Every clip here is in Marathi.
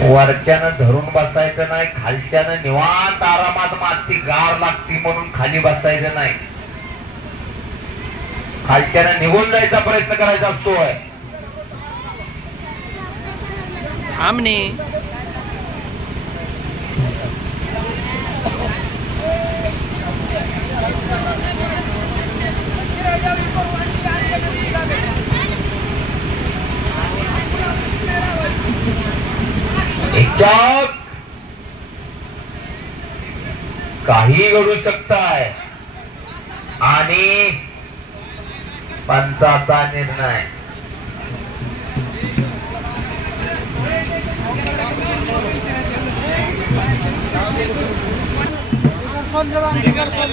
वरच्यानं धरून बसायचं नाही, खालच्यानं निवांत आरामात माती गार लागती म्हणून खाली बसायचं नाही, खालच्यानं निघून जायचा प्रयत्न करायचा असतोय. आमने काही घडू शकताय आणि पंचाचा निर्णय.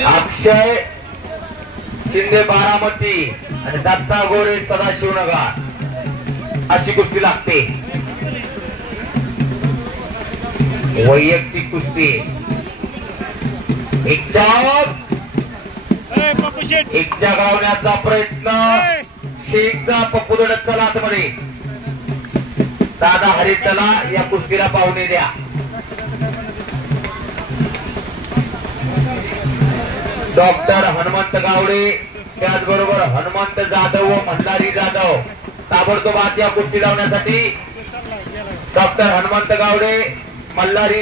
अक्षय शिंदे बारामती आणि दत्ता गोरे सदाशिवनगर अशी कुस्ती लागते. वैयक्तिक कुस्ती. एक गावण्याचा प्रयत्न शेखचा पप्पू दडत. चला आतमध्ये दादा हरितला या कुस्तीला पाहुणे द्या. डॉक्टर हनुमंत गावडे त्याचबरोबर हनुमंत जाधव व मल्हारी जाधव ताबडतोब आत या कुस्ती लावण्यासाठी. डॉक्टर हनुमंत गावडे, मल्हारी